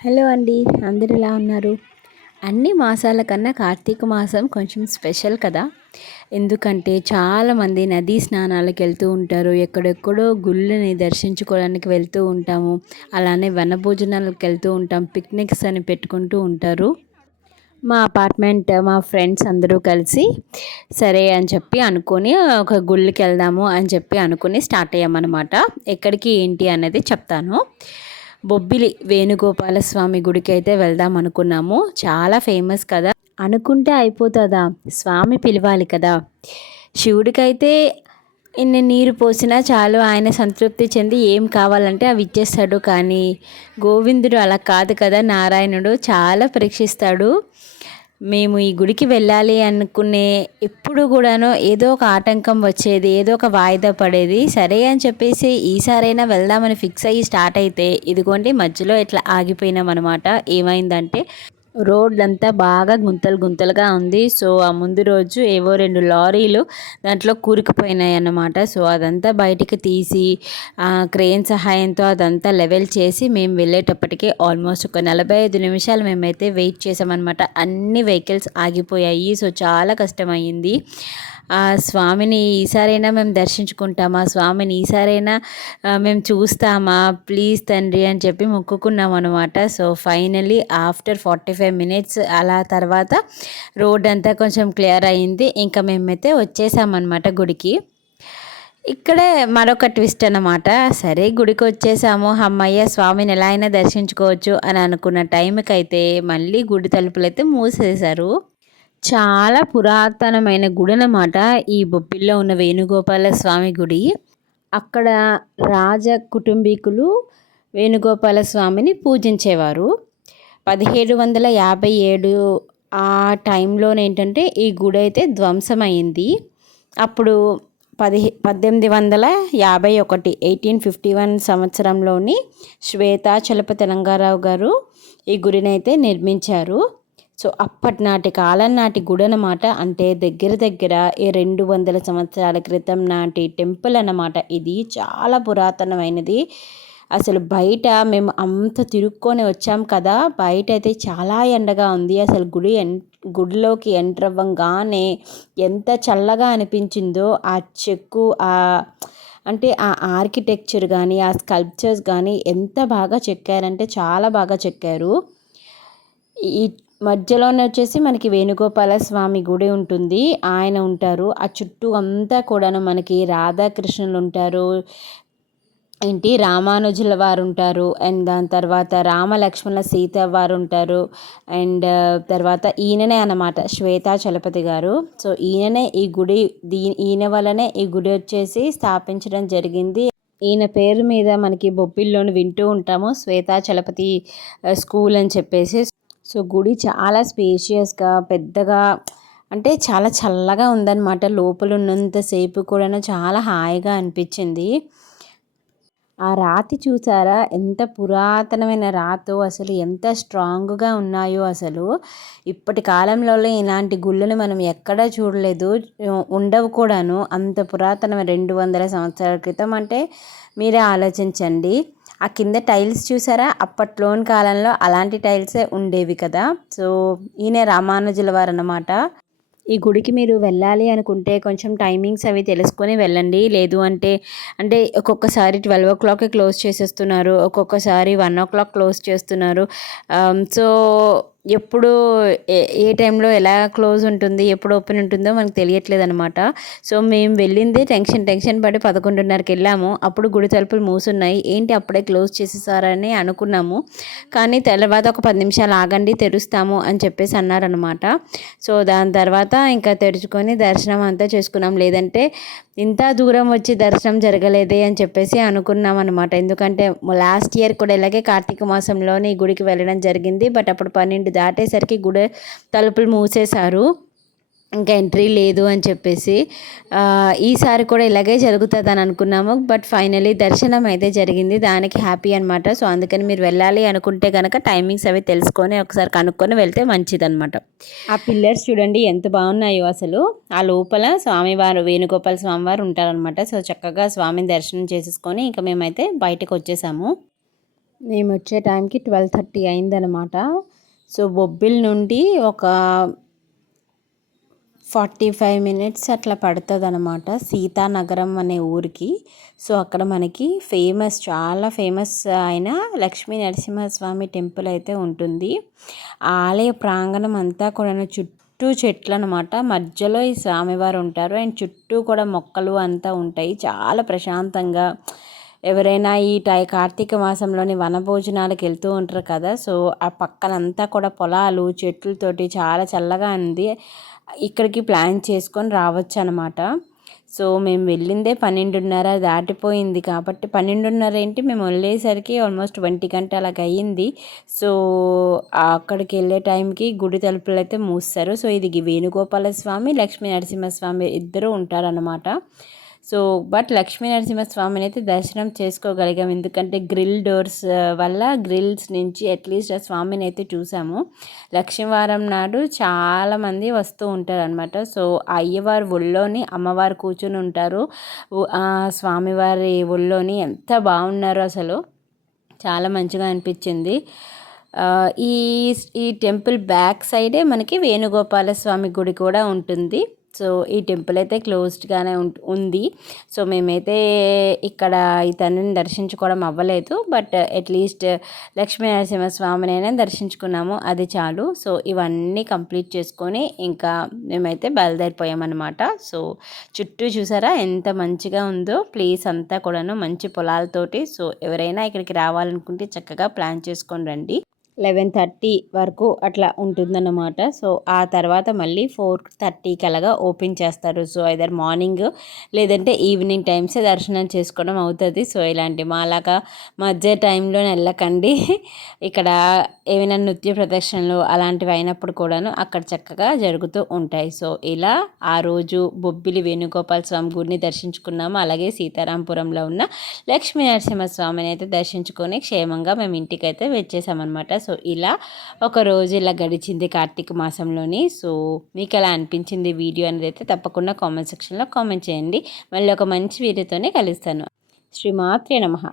Hello అండి. అందరూ ఎలా ఉన్నారు? అన్ని మాసాల కన్నా కార్తీక మాసం కొంచెం స్పెషల్ కదా! ఎందుకంటే చాలామంది నదీ స్నానాలకు వెళ్తూ ఉంటారు. ఎక్కడెక్కడో గుళ్ళని దర్శించుకోవడానికి వెళ్తూ ఉంటాము. అలానే వనభోజనాలకు వెళ్తూ ఉంటాం. పిక్నిక్స్ అని పెట్టుకుంటూ ఉంటారు. మా అపార్ట్మెంట్ మా ఫ్రెండ్స్ అందరూ కలిసి సరే అని చెప్పి అనుకొని ఒక గుళ్ళకి వెళ్దాము అని చెప్పి అనుకుని స్టార్ట్ అయ్యామన్నమాట. ఎక్కడికి ఏంటి అనేది చెప్తాను. బొబ్బిలి వేణుగోపాల స్వామి గుడికి అయితే వెళ్దాం అనుకున్నాము. చాలా ఫేమస్ కదా! అనుకుంటే అయిపోతుందా? స్వామి పిలవాలి కదా! శివుడికైతే ఇన్ని నీరు పోసినా చాలు, ఆయన సంతృప్తి చెంది ఏం కావాలంటే అవి ఇచ్చేస్తాడు. కానీ గోవిందుడు అలా కాదు కదా! నారాయణుడు చాలా పరీక్షిస్తాడు. మేము ఈ గుడికి వెళ్ళాలి అనుకునే ఎప్పుడు కూడాను ఏదో ఒక ఆటంకం వచ్చేది, ఏదో ఒక వాయిదా పడేది. సరే అని చెప్పేసి ఈసారైనా వెళ్దామని ఫిక్స్ అయ్యి స్టార్ట్ అయితే ఇదిగోండి మధ్యలో ఇట్లా ఆగిపోయినాం అనమాట. ఏమైందంటే రోడ్ అంతా బాగా గుంతలు గుంతలుగా ఉంది. సో ఆ ముందు రోజు ఏవో 2 లారీలు దాంట్లో కూరుకుపోయినాయి అన్నమాట. సో అదంతా బయటికి తీసి క్రేన్ సహాయంతో అదంతా లెవెల్ చేసి మేము వెళ్ళేటప్పటికి ఆల్మోస్ట్ ఒక 45 నిమిషాలు మేమైతే వెయిట్ చేసామన్నమాట. అన్ని వెహికల్స్ ఆగిపోయాయి. సో చాలా కష్టమైంది. ఆ స్వామిని ఈసారైనా మేము దర్శించుకుంటామా, స్వామిని ఈసారైనా మేము చూస్తామా, ప్లీజ్ తండ్రి అని చెప్పి మొక్కుకున్నాం అనమాట. సో ఫైనలీ ఆఫ్టర్ 45 మినిట్స్ అలా తర్వాత రోడ్ అంతా కొంచెం క్లియర్ అయింది. ఇంకా మేమైతే వచ్చేసామన్నమాట గుడికి. ఇక్కడే మరొక ట్విస్ట్ అన్నమాట. సరే గుడికి వచ్చేసాము, అమ్మయ్య స్వామిని ఎలా అయినా దర్శించుకోవచ్చు అని అనుకున్న టైంకి అయితే మళ్ళీ గుడి తలుపులు అయితే మూసేశారు. చాలా పురాతనమైన గుడి అన్నమాట ఈ బొబ్బిల్లో ఉన్న వేణుగోపాల స్వామి గుడి. అక్కడ రాజ కుటుంబీకులు వేణుగోపాల స్వామిని పూజించేవారు. 1757 ఆ టైంలోనేంటంటే ఈ గుడి అయితే ధ్వంసమైంది. అప్పుడు 1851 1851 సంవత్సరంలోని శ్వేతాచలపతి రంగారావు గారు ఈ గుడిని అయితే నిర్మించారు. సో అప్పటి నాటి కాలం నాటి గుడి అన్నమాట. అంటే దగ్గర దగ్గర 200 సంవత్సరాల క్రితం నాటి టెంపుల్ అన్నమాట. ఇది చాలా పురాతనమైనది. అసలు బయట మేము అంత తిరుక్కొని వచ్చాం కదా, బయట అయితే చాలా ఎండగా ఉంది. అసలు గుడిలోకి ఎంటర్ అవ్వంగానే ఎంత చల్లగా అనిపించిందో. ఆ చెక్కు అంటే ఆ ఆర్కిటెక్చర్ కానీ ఆ స్కల్ప్చర్స్ కానీ ఎంత బాగా చెక్కారంటే చాలా బాగా చెక్కారు. ఈ మధ్యలోనే వచ్చేసి మనకి వేణుగోపాల స్వామి గుడి ఉంటుంది, ఆయన ఉంటారు. ఆ చుట్టూ అంతా కూడాను మనకి రాధాకృష్ణులు ఉంటారు, రామానుజుల వారు ఉంటారు. అండ్ దాని తర్వాత రామలక్ష్మణ సీత వారు ఉంటారు. అండ్ తర్వాత ఈయననే అన్నమాట శ్వేతాచలపతి గారు. సో ఈయననే ఈ గుడి ఈయన వల్లనే ఈ గుడి వచ్చేసి స్థాపించడం జరిగింది. ఈయన పేరు మీద మనకి బొబ్బిల్లోని వింటూ ఉంటాము శ్వేతాచలపతి స్కూల్ అని చెప్పేసి. సో గుడి చాలా స్పేషియస్గా పెద్దగా, అంటే చాలా చల్లగా ఉందన్నమాట. లోపల ఉన్నంతసేపు కూడా చాలా హాయిగా అనిపించింది. ఆ రాతి చూసారా, ఎంత పురాతనమైన రాతో, అసలు ఎంత స్ట్రాంగ్గా ఉన్నాయో. అసలు ఇప్పటి కాలంలో ఇలాంటి గుళ్ళను మనం ఎక్కడా చూడలేదు, ఉండవు కూడాను. అంత పురాతనమైన 200 సంవత్సరాల క్రితం అంటే మీరే ఆలోచించండి. ఆ కింద టైల్స్ చూసారా, అప్పట్లోని కాలంలో అలాంటి టైల్సే ఉండేవి కదా. సో ఈయన రామానుజుల వారు అన్నమాట. ఈ గుడికి మీరు వెళ్ళాలి అనుకుంటే కొంచెం టైమింగ్స్ అవి తెలుసుకొని వెళ్ళండి. లేదు అంటే ఒక్కొక్కసారి 12 క్లోజ్ చేసేస్తున్నారు, ఒక్కొక్కసారి 1 క్లోజ్ చేస్తున్నారు. సో ఎప్పుడు ఏ టైంలో ఎలా క్లోజ్ ఉంటుంది, ఎప్పుడు ఓపెన్ ఉంటుందో మనకు తెలియట్లేదు అనమాట. సో మేము వెళ్ళింది టెన్షన్ పడి 11:30కి వెళ్ళాము. అప్పుడు గుడి తలుపులు మూసున్నాయి. ఏంటి అప్పుడే క్లోజ్ చేసేసారని అనుకున్నాము. కానీ తర్వాత ఒక 10 నిమిషాలు ఆగండి తెరుస్తాము అని చెప్పేసి అన్నారనమాట. సో దాని తర్వాత ఇంకా తెరుచుకొని దర్శనం అంతా చేసుకున్నాం. లేదంటే ఇంత దూరం వచ్చి దర్శనం జరగలేదే అని చెప్పేసి అనుకున్నాం అనమాట. ఎందుకంటే లాస్ట్ ఇయర్ కూడా ఇలాగే కార్తీక మాసంలోనే ఈ గుడికి వెళ్ళడం జరిగింది. బట్ అప్పుడు 12 దాటేసరికి గుడి తలుపులు మూసేశారు, ఇంకా ఎంట్రీ లేదు అని చెప్పేసి. ఈసారి కూడా ఇలాగే జరుగుతుంది అని అనుకున్నాము. బట్ ఫైనలీ దర్శనం అయితే జరిగింది, దానికి హ్యాపీ అనమాట. సో అందుకని మీరు వెళ్ళాలి అనుకుంటే కనుక టైమింగ్స్ అవి తెలుసుకొని ఒకసారి కనుక్కొని వెళ్తే మంచిదన్నమాట. ఆ పిల్లర్స్ చూడండి ఎంత బాగున్నాయో అసలు. ఆ లోపల స్వామివారు వేణుగోపాల స్వామివారు ఉంటారనమాట. సో చక్కగా స్వామిని దర్శనం చేసేసుకొని ఇంకా మేమైతే బయటకు వచ్చేసాము. మేము వచ్చే టైంకి 12:30 అయిందనమాట. సో బొబ్బిలి నుండి ఒక 45 మినిట్స్ అట్లా పడుతుందన్నమాట సీతానగరం అనే ఊరికి. సో అక్కడ మనకి చాలా ఫేమస్ అయిన లక్ష్మీ నరసింహస్వామి టెంపుల్ అయితే ఉంటుంది. ఆ ఆలయ ప్రాంగణం అంతా కూడా చుట్టూ చెట్లు అనమాట, మధ్యలో ఈ స్వామివారు ఉంటారు అండ్ చుట్టూ కూడా మొక్కలు అంతా ఉంటాయి. చాలా ప్రశాంతంగా ఎవరైనా ఈ కార్తీక మాసంలోని వనభోజనాలకు వెళ్తూ ఉంటారు కదా, సో ఆ పక్కనంతా కూడా పొలాలు చెట్లతోటి చాలా చల్లగా ఉంది. ఇక్కడికి ప్లాన్ చేసుకొని రావచ్చు అనమాట. సో మేము వెళ్ళిందే 12:30 దాటిపోయింది కాబట్టి 12:30 ఏంటి, మేము వెళ్ళేసరికి ఆల్మోస్ట్ 1 గంట అలాగ అయ్యింది. సో అక్కడికి వెళ్ళే టైంకి గుడి తలుపులు అయితే మూస్తారు. సో ఇది వేణుగోపాల స్వామి, లక్ష్మీ నరసింహస్వామి ఇద్దరు ఉంటారనమాట. సో బట్ లక్ష్మీ నరసింహస్వామిని అయితే దర్శనం చేసుకోగలిగాం, ఎందుకంటే గ్రిల్ డోర్స్ వల్ల గ్రిల్స్ నుంచి అట్లీస్ట్ ఆ స్వామిని అయితే చూసాము. లక్ష్మీవారం నాడు చాలామంది వస్తూ ఉంటారు అనమాట. సో ఆ అయ్యవారి ఒళ్ళోని అమ్మవారు కూర్చుని ఉంటారు. ఆ స్వామివారి ఒళ్ళోని ఎంత బాగున్నారో అసలు, చాలా మంచిగా అనిపించింది. ఈ ఈ టెంపుల్ బ్యాక్ సైడే మనకి వేణుగోపాల స్వామి గుడి కూడా ఉంటుంది. సో ఈ టెంపుల్ అయితే క్లోజ్డ్గానే ఉంది. సో మేమైతే ఇక్కడ ఇతన్ని దర్శించుకోవడం అవ్వలేదు, బట్ అట్లీస్ట్ లక్ష్మీ నరసింహస్వామినైనా దర్శించుకున్నాము, అది చాలు. సో ఇవన్నీ కంప్లీట్ చేసుకొని ఇంకా మేమైతే బయలుదేరిపోయామన్నమాట. సో చుట్టూ చూసారా ఎంత మంచిగా ఉందో ప్లేస్ అంతా కూడాను, మంచి పొలాలతోటి. సో ఎవరైనా ఇక్కడికి రావాలనుకుంటే చక్కగా ప్లాన్ చేసుకొని రండి. 11:30 వరకు అట్లా ఉంటుందన్నమాట. సో ఆ తర్వాత మళ్ళీ 4:30కి అలాగా ఓపెన్ చేస్తారు. సో ఐదర్ మార్నింగ్ లేదంటే ఈవినింగ్ టైమ్సే దర్శనం చేసుకోవడం అవుతుంది. సో ఇలాంటి మాలాగా మధ్య టైంలో వెళ్ళకండి. ఇక్కడ ఏమైనా నృత్య ప్రదర్శనలు అలాంటివి అయినప్పుడు కూడాను అక్కడ చక్కగా జరుగుతూ ఉంటాయి. సో ఇలా ఆ రోజు బొబ్బిలి వేణుగోపాల స్వామి గుడిని దర్శించుకున్నాము. అలాగే సీతారాంపురంలో ఉన్న లక్ష్మీ నరసింహస్వామిని అయితే దర్శించుకొని క్షేమంగా మేము ఇంటికైతే వచ్చేసామన్నమాట. సో ఇలా ఒక రోజు ఇలా గడిచింది కార్తీక మాసంలోని. సో మీకు ఎలా అనిపించింది వీడియో అనేది అయితే తప్పకుండా కామెంట్ సెక్షన్లో కామెంట్ చేయండి. మళ్ళీ ఒక మంచి వీడియోతోనే కలుస్తాను. శ్రీమాత్రే నమః.